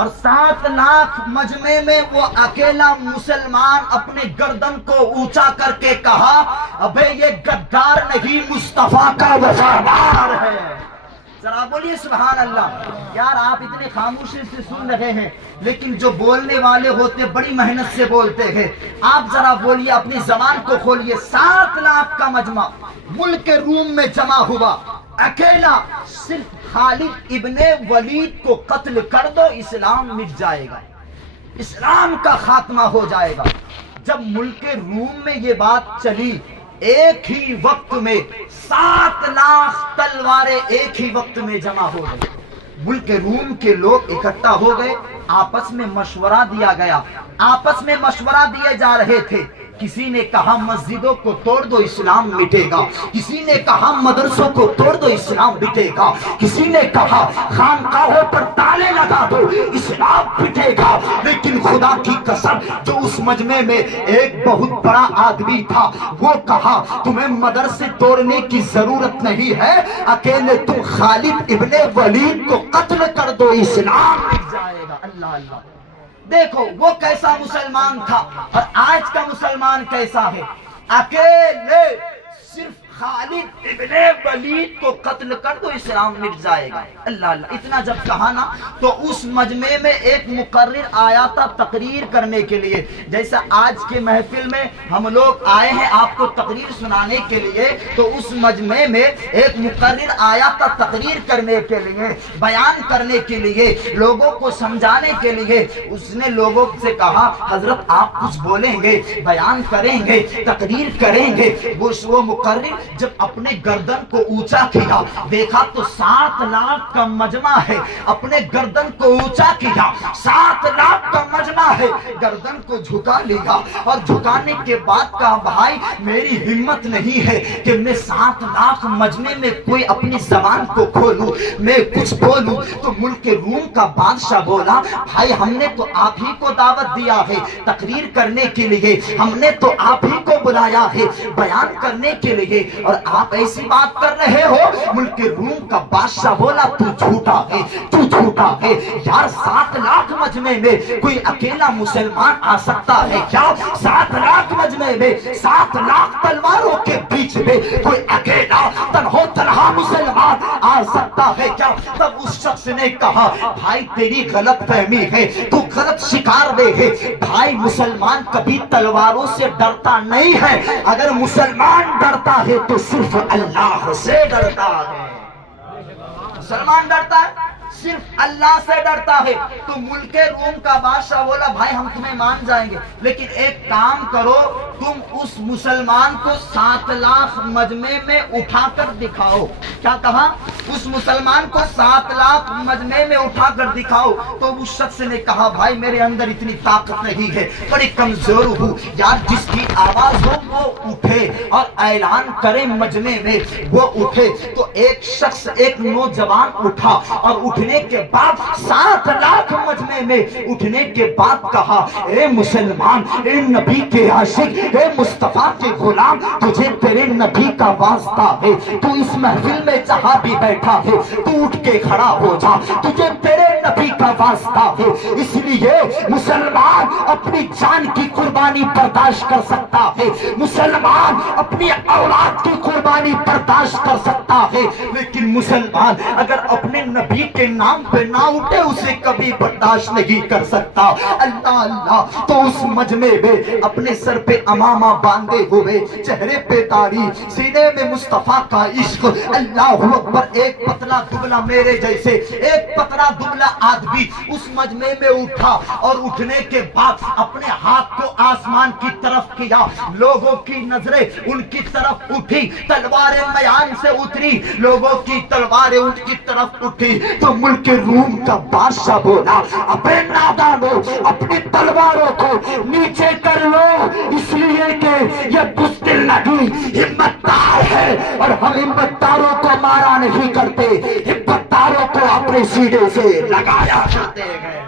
اور 7 لاکھ مجمع میں وہ اکیلا مسلمان اپنے گردن کو اونچا کر کے کہا ابے یہ غدار نہیں مصطفیٰ کا وفادار ہے. ذرا بولیے سبحان اللہ. یار آپ اتنے خاموشی سے سن رہے ہیں لیکن جو بولنے والے ہوتے بڑی محنت سے بولتے ہیں. آپ ذرا بولیے, اپنی زبان کو کھولیے. 7 لاکھ کا مجمع ملک روم میں جمع ہوا, اکیلا صرف خالد ابن ولید کو قتل کر دو اسلام مٹ جائے گا, اسلام کا خاتمہ ہو جائے گا. جب ملک روم میں یہ بات چلی, ایک ہی وقت میں 7 لاکھ تلواریں ایک ہی وقت میں جمع ہو گئی. ملک روم کے لوگ اکٹھا ہو گئے, آپس میں مشورہ دیا گیا, آپس میں مشورہ دیے جا رہے تھے. کسی نے کہا مسجدوں کو توڑ دو اسلام مٹے گا, کسی نے کہا مدرسوں کو توڑ دو اسلام مٹے گا, کسی نے کہا خانقاہوں پر تالے لگا دو اسلام مٹے گا. لیکن خدا کی قسم جو اس مجمع میں ایک بہت بڑا آدمی تھا وہ کہا تمہیں مدرسے توڑنے کی ضرورت نہیں ہے, اکیلے تم خالد ابن ولید کو قتل کر دو اسلام مٹ جائے گا. اللہ اللہ. دیکھو وہ کیسا مسلمان تھا اور آج کا مسلمان کیسا ہے. اکیلے صرف خالد ابن ولید کو قتل کر دو اسلام مٹ جائے گا. اللہ اللہ. اتنا جب کہا نا تو اس مجمع میں ایک مقرر آیا تھا تقریر کرنے کے لیے. جیسا آج کے محفل میں ہم لوگ آئے ہیں آپ کو تقریر سنانے کے لیے, تو اس مجمع میں ایک مقرر آیا تھا تقریر کرنے کے لیے, بیان کرنے کے لیے, لوگوں کو سمجھانے کے لیے. اس نے لوگوں سے کہا حضرت آپ کچھ بولیں گے, بیان کریں گے, تقریر کریں گے. وہ مقرر جب اپنے گردن کو اونچا کیا, دیکھا تو 7 لاکھ کا مجمع ہے, اپنے گردن کو اونچا کیا, 7 لاکھ کا مجمع ہے, گردن کو جھکا لیا اور جھکانے کے بعد کہا بھائی میری ہمت نہیں ہے کہ میں 7 لاکھ مجمع میں کوئی اپنی زبان کو کھولوں, میں کچھ بولوں. تو ملک روم کا بادشاہ بولا بھائی ہم نے تو آپ ہی کو دعوت دیا ہے تقریر کرنے کے لیے, ہم نے تو آپ ہی کو بلایا ہے بیان کرنے کے لیے, اور آپ ایسی بات کر رہے ہو. ملک روم کا بادشاہ بولا تو جھوٹا ہے, تو جھوٹا ہے. یار 7 لاکھ مجمع میں کوئی اکیلا مسلمان آ سکتا ہے کیا؟ 7 لاکھ مجمع میں 7 لاکھ تلواروں کے بیچ میں کوئی اکیلا تنہا مسلمان آ سکتا ہے کیا؟ تب اس شخص نے کہا بھائی تیری غلط فہمی ہے, تو غلط شکار دے ہے. بھائی مسلمان کبھی تلواروں سے ڈرتا نہیں ہے, اگر مسلمان ڈرتا ہے تو صرف اللہ سے ڈرتا ہے. مسلمان ڈرتا ہے صرف اللہ سے ڈرتا ہے. تو ملک روم کا بادشاہ بولا بھائی ہم تمہیں مان جائیں گے, لیکن ایک کام کرو تم اس مسلمان کو 7 لاکھ مجمع میں اٹھا کر دکھاؤ. کیا کہا؟ اس مسلمان کو 7 لاکھ مجمع میں اٹھا کر دکھاؤ. تو اس شخص نے کہا بھائی میرے اندر اتنی طاقت نہیں ہے, بڑی کمزور ہوں. یار جس کی آواز ہو وہ اٹھے اور اعلان کرے مجمع میں, وہ اٹھے. تو ایک شخص ایک نوجوان اٹھا اور اٹھنے کے بعد 7 لاکھ مجمع میں اٹھنے کے بعد کہا اے مسلمان, اے نبی کے عاشق, اے مصطفیٰ کے غلام, تجھے تیرے نبی کا واسطہ ہے, تو اس محفل میں جہاں بھی بیٹھا ہے تو اٹھ کے کھڑا ہو جا, تجھے تیرے نبی کا واسطہ ہے. اس لیے مسلمان اپنی جان کی قربانی برداشت کر سکتا ہے, مسلمان اپنی اولاد کی قربانی برداشت کر سکتا ہے, لیکن مسلمان اگر اپنے نبی کے نام پہ نہ اٹھے اسے کبھی برداشت نہیں کر سکتا. اللہ اللہ. تو اس مجمع میں اپنے سر پہ امامہ باندھے ہوئے, چہرے پہ داڑھی, سینے میں مصطفیٰ کا عشق, اللہ اکبر, ایک پتلا دبلا میرے جیسے ایک پتلا دبلا آدمی اس مجمع میں اٹھا, اور اٹھنے کے بعد اپنے ہاتھ کو آسمان کی طرف کیا. لوگوں کی نظریں ان کی طرف اٹھی, تلواریں میان سے اتری, لوگوں کی تلواریں ان کی طرف اٹھی. تو ملک روم کا بادشاہ بولا اپنے نادانو اپنی تلواروں کو نیچے کر لو, اس لیے کہ یہ بزدل نبی ہمتدار ہے اور ہم ہمتداروں کو مارا نہیں کرتے, ہمتداروں کو اپنے سینے سے لگایا کرتے ہیں.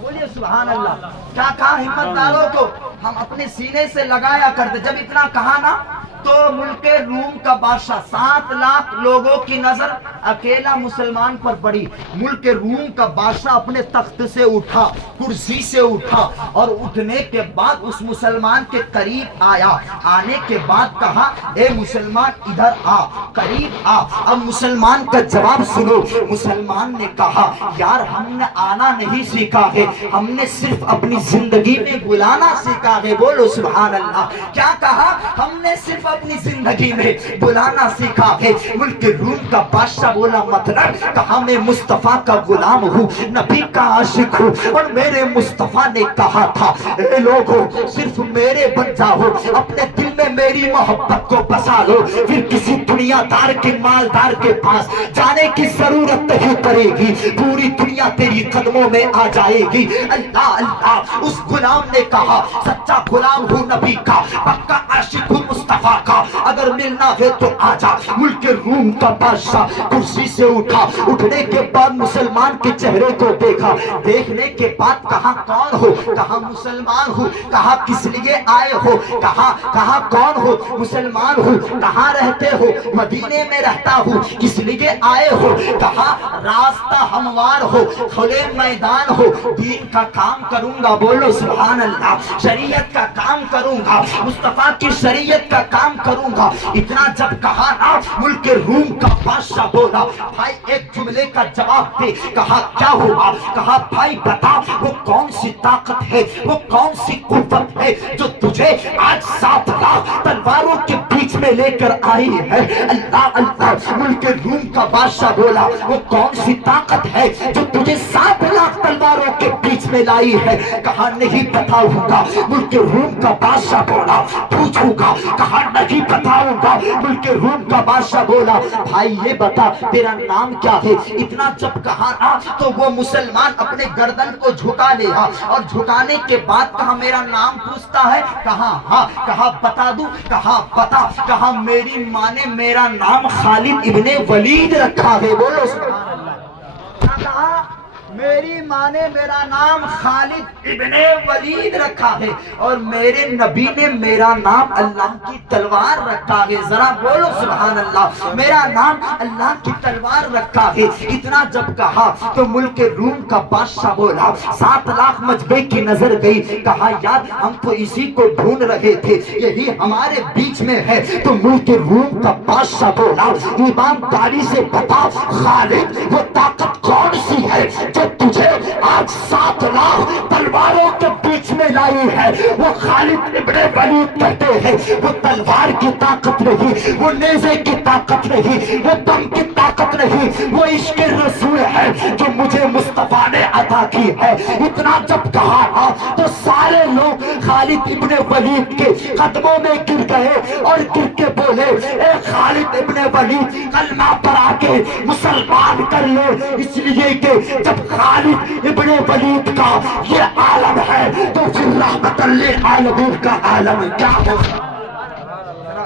بولیے سبحان اللہ. کیا کہا؟ ہمتداروں کو ہم اپنے سینے سے لگایا کرتے. جب اتنا کہا نا تو ملک روم کا بادشاہ 7 لاکھ لوگوں کی نظر اکیلا مسلمان پر پڑی. ملک روم کا بادشاہ اپنے تخت سے اٹھا, کرسی سے اٹھا, اور اٹھنے کے بعد اس مسلمان کے قریب آیا. آنے کے بعد کہا اے مسلمان ادھر آ, قریب آ. اب مسلمان کا جواب سنو. مسلمان نے کہا یار ہم نے آنا نہیں سیکھا ہے, ہم نے صرف اپنی زندگی میں بلانا سیکھا ہے. بولو سبحان اللہ. کیا کہا؟ ہم نے صرف اپنی زندگی میں بلانا سیکھا ہے. ملک روم کا بادشاہ بولا مطلب؟ کہا میں مصطفیٰ کا غلام ہوں, نبی کا عاشق ہوں, اور میرے مصطفیٰ نے کہا تھا اے لوگوں صرف میرے بن جاؤ, اپنے دل میں میری محبت کو بسا لو, پھر کسی دنیا دار کے مالدار کے پاس جانے کی ضرورت نہیں پڑے گی, پوری دنیا تیری قدموں میں آ جائے گی. اللہ اللہ. اس غلام نے کہا سچا غلام ہوں نبی کا, پکا عاشق ہوں مصطفیٰ کا, اگر ملنا ہے تو آجا. ملک روم کا بادشاہ کرسی سے اٹھا. اٹھنے کے بعد مسلمان کے چہرے کو دیکھا. دیکھنے کے بعد کہا کون ہو؟ کہا مسلمان ہوں. کہا کس لیے آئے ہو؟ کہا کون ہو؟ مسلمان ہوں. کہاں رہتے ہو؟ مدینے میں رہتا ہوں. کس لیے آئے ہو؟ کہا راستہ ہموار ہو, کھلے میدان ہو, دین کا کام کروں گا. بولو سبحان اللہ. شریعت کا کام کروں گا, مصطفیٰ کی شریعت کا کام کروں گا. اتنا جب کہا نا, ملک روم کا بادشاہ بولا بھائی ایک جملے کا جواب دے. کہا کیا ہوا؟ کہا بھائی بتا وہ کون سی طاقت ہے, وہ کون سی قوت ہے جو تجھے آج 7 لاکھ تلواروں کے بیچ میں لے کر آئی ہے. اللہ اللہ. ملک روم کا بادشاہ بولا وہ کون سی طاقت ہے جو تجھے 7 لاکھ تلواروں کے بیچ میں لائی ہے؟ کہا نہیں بتاؤں گا. ملک روم کا بادشاہ بولا پوچھوں گا. کہا نہیں بتاؤں گا. ملک روم کا بادشاہ بولا بھائی یہ بتا تیرا نام کیا ہے؟ اتنا جب کہا نا تو وہ مسلمان اپنے گردن کو جھکا لیا, اور جھکانے کے بعد کہا میرا نام پوچھتا ہے؟ کہا ہاں. کہا بتا دوں؟ کہا بتا. کہا میری ماں نے میرا نام خالد ابن ولید رکھا ہے. بولو سبحان اللہ. کہا میری ماں نے میرا نام خالد ابن ولید رکھا ہے, اور میرے نبی نے میرا نام اللہ کی تلوار رکھا ہے. ذرا بولو سبحان اللہ. میرا نام اللہ کی تلوار رکھا ہے. اتنا جب کہا تو ملک روم کا بادشاہ بولا 7 لاکھ مجبے کی نظر گئی. کہا یار ہم تو اسی کو ڈھونڈ رہے تھے, یہی ہمارے بیچ میں ہے. تو ملک روم کا بادشاہ بولا ایمانداری سے بتا خالد وہ طاقت کون سی ہے جو تجھے آج 7 لاکھ تلواروں کے بیچ میں لائی ہے؟ وہ خالد ابن ولید کہتے ہیں وہ تلوار کی طاقت نہیں, وہ نیزے کی طاقت نہیں, وہ دم کی طاقت نہیں, وہ عشق رسول ہے جو مجھے مصطفیٰ نے عطا کی ہے. اتنا جب کہا تو سارے لوگ خالد ابن ولید کے قدموں میں گر گئے اور گر کے بولے اے خالد ابن ولید کلمہ پر آ کے مسلمان کر لے, اس لیے کہ جب خالد ابن ولید کا یہ عالم ہے تو پھر رحمت للعالمین کا عالم کیا ہوگا؟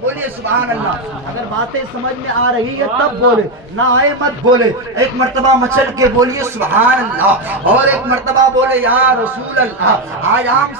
بولیے سبحان اللہ. اگر باتیں سمجھ میں آ رہی ہے تب بولے, نہ آئے مت بولے. ایک مرتبہ مچل کے بولیے سبحان اللہ, اور ایک مرتبہ بولے یا رسول اللہ. آج ہم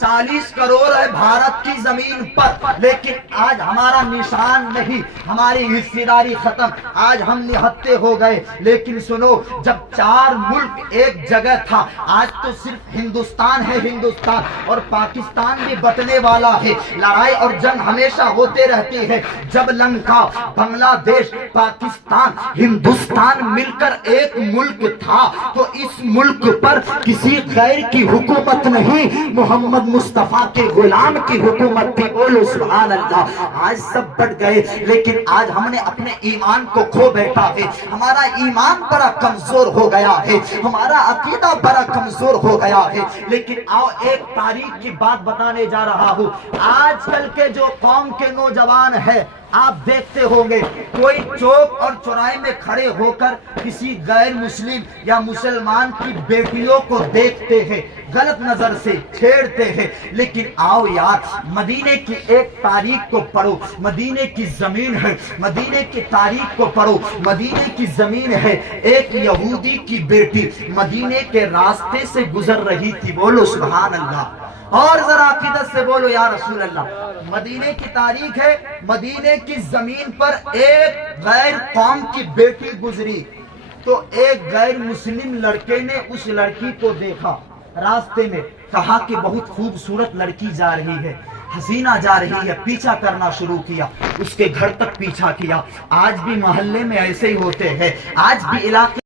40 کروڑ ہے بھارت کی زمین پر, لیکن آج ہمارا نشان نہیں, ہماری حصے داری ختم, آج ہم نہتے ہو گئے. لیکن سنو جب 4 ملک ایک جگہ تھا, آج تو صرف ہندوستان ہے ہندوستان, اور پاکستان بھی بٹنے والا ہے. لڑائی اور جنگ ہمیشہ ہوتے رہتے ہیں. جب لنکا, بنگلہ دیش, پاکستان, ہندوستان مل کر ایک ملک تھا تو اس ملک پر کسی غیر کی حکومت نہیں, محمد مصطفیٰ کے غلام کی حکومت تھی. بولو سبحان اللہ. آج سب بٹ گئے, لیکن آج ہم نے اپنے ایمان کو کھو بیٹھا ہے. ہمارا ایمان بڑا کمزور ہو گیا ہے, ہمارا عقیدہ بڑا کمزور ہو گیا ہے. لیکن آؤ ایک تاریخ کی بات بتانے جا رہا ہوں. آج کل کے جو قوم کے نوجوان ہے, آپ دیکھتے ہوں گے کوئی چوک اور چوراہے میں کھڑے ہو کر کسی غیر مسلم یا مسلمان کی بیٹیوں کو دیکھتے ہیں، غلط نظر سے چھیڑتے ہیں، لیکن آؤ یار مدینے کی ایک تاریخ کو پڑھو، مدینے کی زمین ہے، مدینے کی تاریخ کو پڑھو، مدینے کی زمین ہے، ایک یہودی کی بیٹی مدینے کے راستے سے گزر رہی تھی، بولو سبحان اللہ، اور ذرا عقیدت سے بولو یا رسول اللہ، مدینے کی تاریخ ہے، مدینے کی زمین پر ایک غیر قوم کی بیٹی گزری، تو ایک غیر مسلم لڑکے نے اس لڑکی کو دیکھا راستے میں، کہا کہ بہت خوبصورت لڑکی جا رہی ہے، حسینہ جا رہی ہے، پیچھا کرنا شروع کیا، اس کے گھر تک پیچھا کیا۔ آج بھی محلے میں ایسے ہی ہوتے ہیں، آج بھی علاقے